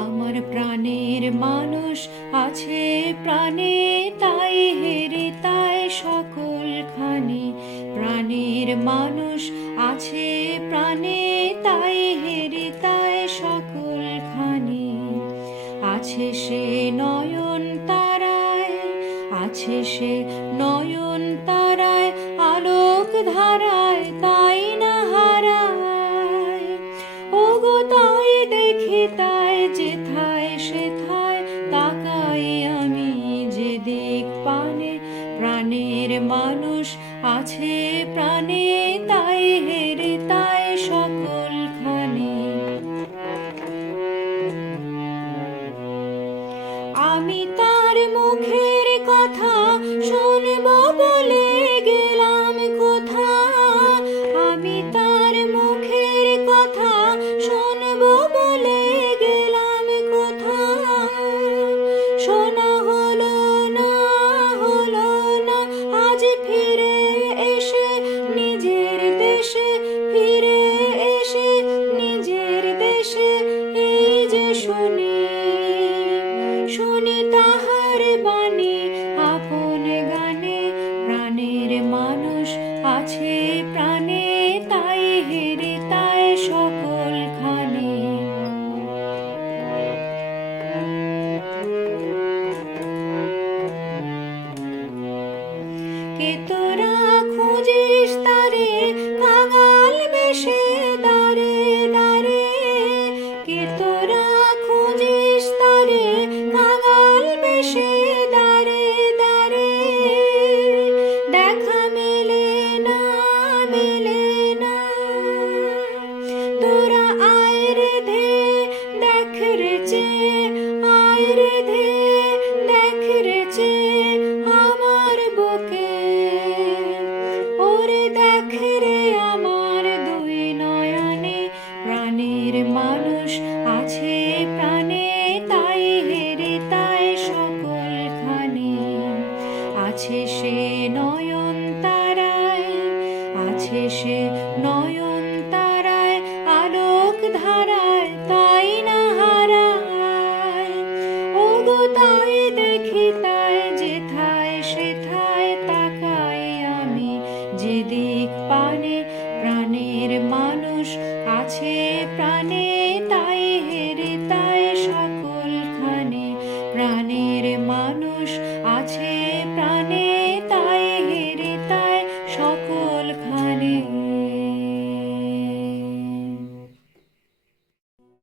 আমার প্রাণের মানুষ আছে প্রাণে, তাই হেরে তাই সকলখানি। প্রাণের মানুষ আছে প্রাণে, তাই হেরে তাই সকলখানি। আছে সে নয়ন তারায়, আছে সে নয়ন তারায়, আলোক ধারায় তাই না হারায়। ওগো তাই দেখি তাই যেথায় সেথায় তাকাই আমি যে দিক পানে। প্রাণের মানুষ আছে প্রাণে, তাই হেরে তাই সকলখানি। আমি তার মুখের কথা শুনব বলে গেলাম কোথা। আমি তার মুখের কথা শুনব বলে গেলাম কোথা। শোনা হলো না, হলো না, আজ ফিরে এসে নিজের দেশে, ফিরে এসে নিজের দেশে এই যে শুনি, শুনি তাহার বাণী আপন গানে। প্রাণের মানুষ আছে প্রাণে, তাই হেরে তাই সকলখানি। কে তোরা খুঁজিস তারে কাঙাল বেশে দাঁড়ে দাঁড়ে। কে তোরা খুঁজিস তারে কাঙাল বেশে দাঁড়ে দাঁড়ে। দেখা মেলে না, মেলে না। তোরা আয় রে ধে দেখ রে চে, আয় রে ধে দেখ রে চে আমার বুকে। ওরে দেখ রে আমার দুই নয়নে, প্রাণের মানুষ আছে প্রাণে,